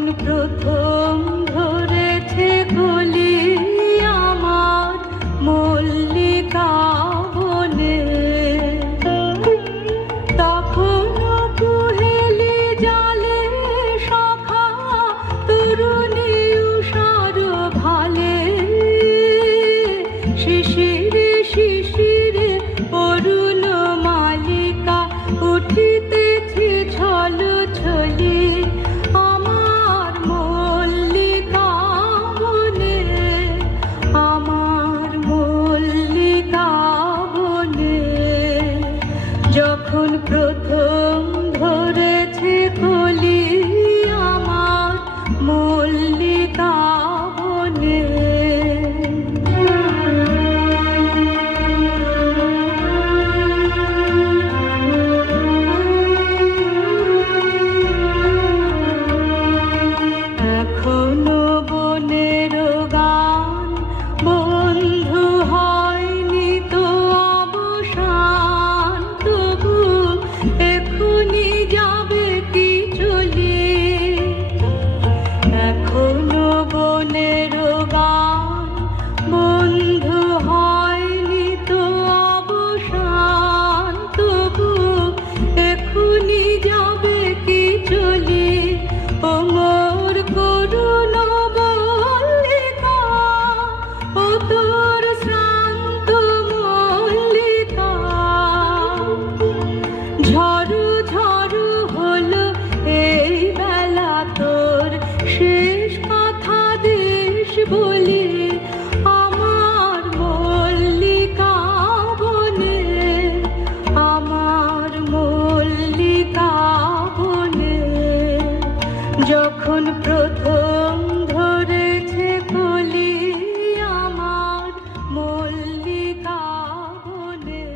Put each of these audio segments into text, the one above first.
যখন প্রথম ধরেছে কলি আমার মল্লিকা বনে, তখনও কুহেলি জালে সখা তরুণী উষার ভালে, শিশিরে শিশিরে অরুণ মালিকা উঠিতেছে ছল ছলি আমার মল্লিকা বনে, আমার মল্লিকা বনে। যখন প্রথম ধরেছে কলি আমার মল্লিকা বনে। এখনো বনের গান বন্ধু হয়নি তো অবসান, তবু এখনি যাবে কি চলি। এখনো বনের গান বন্ধু হয়নি তো অবসান, তবু এখনি যাবে কি চলি। ও মোর করুণ মল্লিকা, ও তোর শ্রান্ত মল্লিকা, ঝড় ঝড় হলো এই বেলা তোর শেষ কথা দেশ বলি আমার মল্লিকা বনে, আমার মল্লিকা বনে। যখন প্রথম ধরেছে কলি আমার মল্লিকা বনে।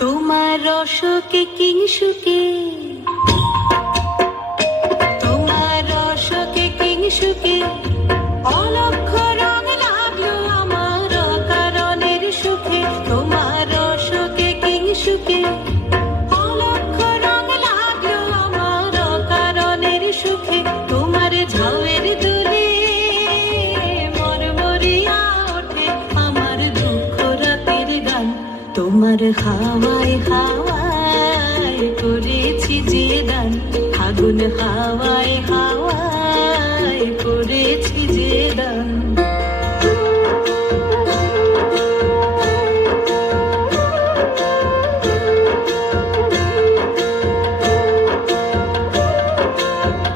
তোমার রসকে কিংসুকে, তোমার রসকে কিংসুকে অলক্ষ রং লাগলো আমার অকারণের সুখে। তোমার রসকে কিংসুকে অলক্ষ রং লাগলো আমার অকারণের সুখে। তোমার ঝাউয়ের দুলে মরমরিয়া ওঠে আমার দুঃখ রাতের গান। তোমার হাওয়ায় হাওয়ায় করেছি যে দান, আগুন হাওয়ায় হাওয়ায় করেছি যে দান।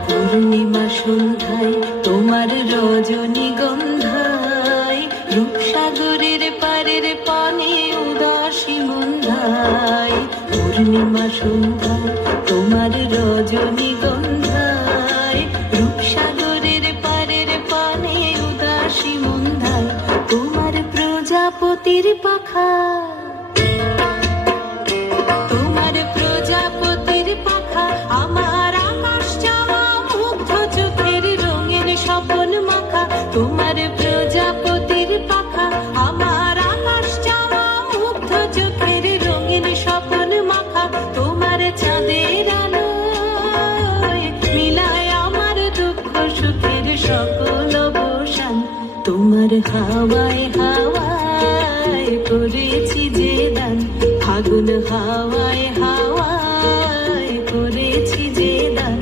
পূর্ণিমা সন্ধ্যায় তোমার রজনীগন্ধায়, রূপসাগরের পারের পানে উদাসী মন্ধায়। পূর্ণিমা সন্ধ্যায় তোমার রজনীগন্ধায়, রূপসাগরের পারের পানে উদাসী মন্ধায়। তোমার প্রজাপতির পাখা, তোমার প্রজাপতির পাখা আমার আকাশ চাওয়া মুগ্ধ চোখের রঙিন স্বপন মাখা। তোমার প্রজাপতির পাখা আমার আকাশ চাওয়া মুগ্ধ চোখের রঙিন স্বপন মাখা। তোমার চাঁদের আলোয় মিলায় আমার দুঃখ সুখের সকল অবসান। তোমার হাওয়ায় হাওয়ায় করেছি যে দান, ফাগুন হাওয়ায় হাওয়ায় করেছি যে দান।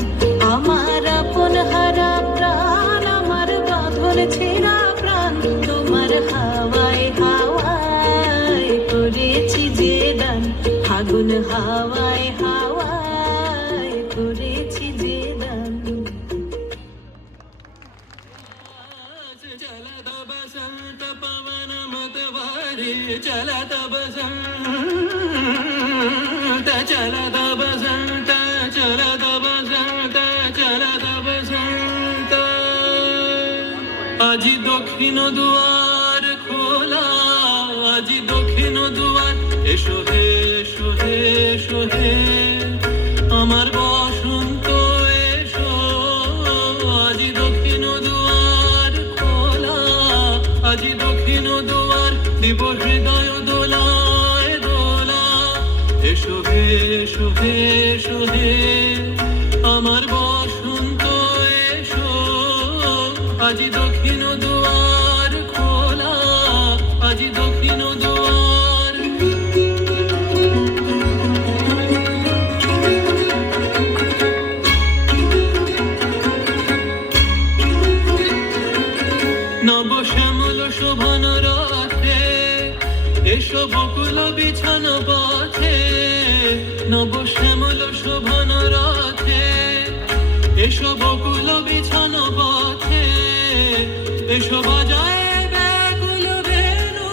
আমার আপন হারা প্রাণ, আমার বাঁধন ছেঁড়া প্রাণ, তোমার হাওয়ায় হাওয়ায় করেছি যে দান, ফাগুন হাওয়ায় হাওয়ায় করেছি যে দান। चलत बसंत पवन मतवारी, चलत बसंत, चलत बसंत, चलत बसंत, चलत बसंत। আজি দক্ষিণ দুয়ার খোলা, আজি দক্ষিণ দুয়ার, এসো হে এসো হে এসো হে আমার বসন্ত এসো। আজি দক্ষিণ দুয়ার আজি দক্ষিণ দুয়ার দিব হৃদয় দোলায় দোলা। এসো হে এসো হে এসো হে আমার বসন্ত এসো, আজি দক্ষিণ দুয়ার খোলা, আজি দক্ষিণ দুয়ার। নব শ্যামল শোভন রথে এসো বকুল বিছান পথে, নব শ্যামল শোভন রথে এসো বকুল বিছান পথে। এসো বাজায় ব্যাকুল বেণু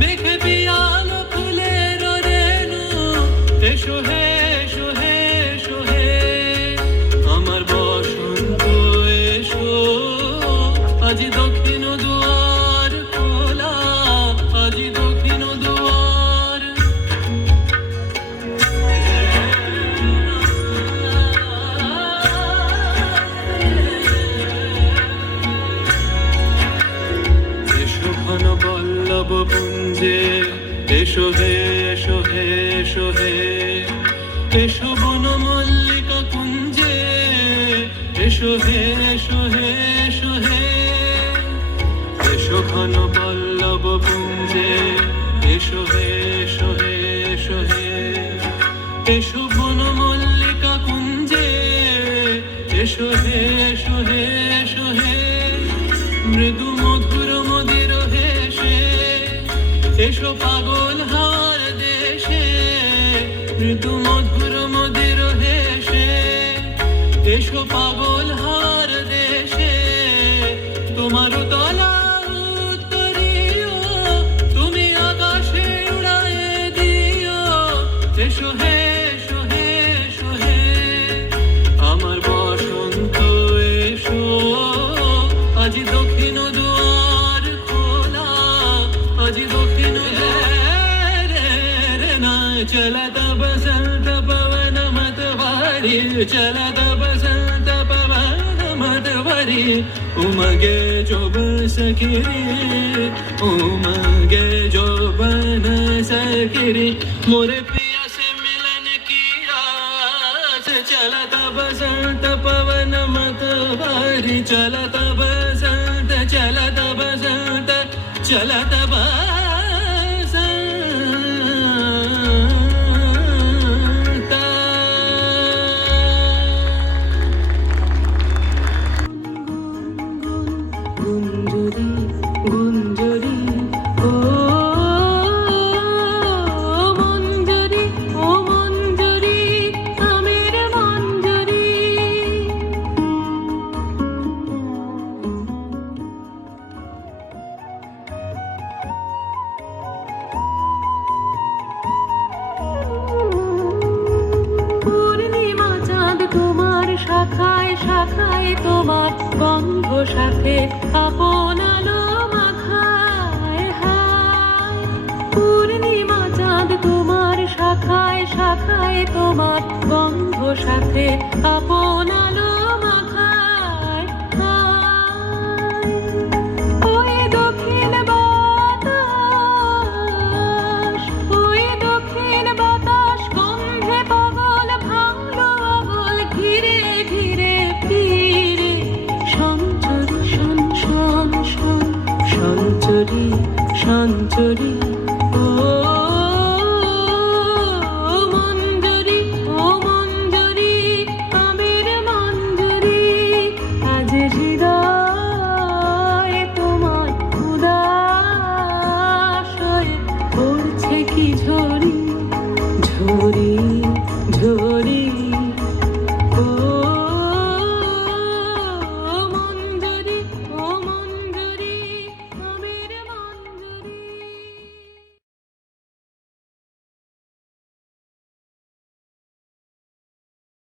মেঘে পিয়াল ফুলের রেণু। এসো হে এসো হে এসো হে আমার বসন্ত এসো, আজি দক্ষিণ দুয়ার খোলা, আজি দক্ষিণ দুয়ার। এসো ঘন পল্লব পুঞ্জে এসো হে এসো হে এসো হে এসো বন মল্লিকা কুঞ্জে এসো হে এসো হে এসো হে। এসো ঘন পল্লব পুঞ্জে এসো হে এসো হে এসো হে এসো বন মল্লিকা কুঞ্জে এসো হে এসো হে এসো হে। মৃদু মধুর মদির হেসে এসো পাগল হার দেশে, মৃদু মধুর মদির হেসে এসো পাগল হার দেশে। তোমার তলা উত্তরীয় তুমি আকাশে উড়ায়ে দিও। এসো হে এসো হে এসো হে আমার বসন্ত এসো, আজি দক্ষিণ দুয়ার খোলা, আজি দক্ষিণ দুয়ার। না চলত বসন্ত পवन मतवारी, चलत बसंत पवन मतवारी। उमगे जो बसकिरी उमगे जो बन सकिरी, मोरे पिया से मिलन की आस। चलत बसंत पवन मतवारी, चलत बसंत चलत बसंत चलत बसंत। গুঞ্জরি গুঞ্জরি ও মঞ্জরি ও মঞ্জরি আমের মঞ্জরি। পূর্ণিমা চাঁদ তোমার শাখায় শাখায় তোমার গন্ধ সাথে আপন আলো মাখায় হায়। পূর্ণিমা চাঁদ তোমার শাখায় শাখায় তোমার গন্ধ সাথে আপন আলো মাখায় হায়। ওই দক্ষিণ বাতাস ওই দক্ষিণ বাতাস গন্ধে পাগল ভাঙলো আগল ঘিরে ঘিরে ফিরে। সঞ্চরি সঞ্চরি সঞ্চরি ও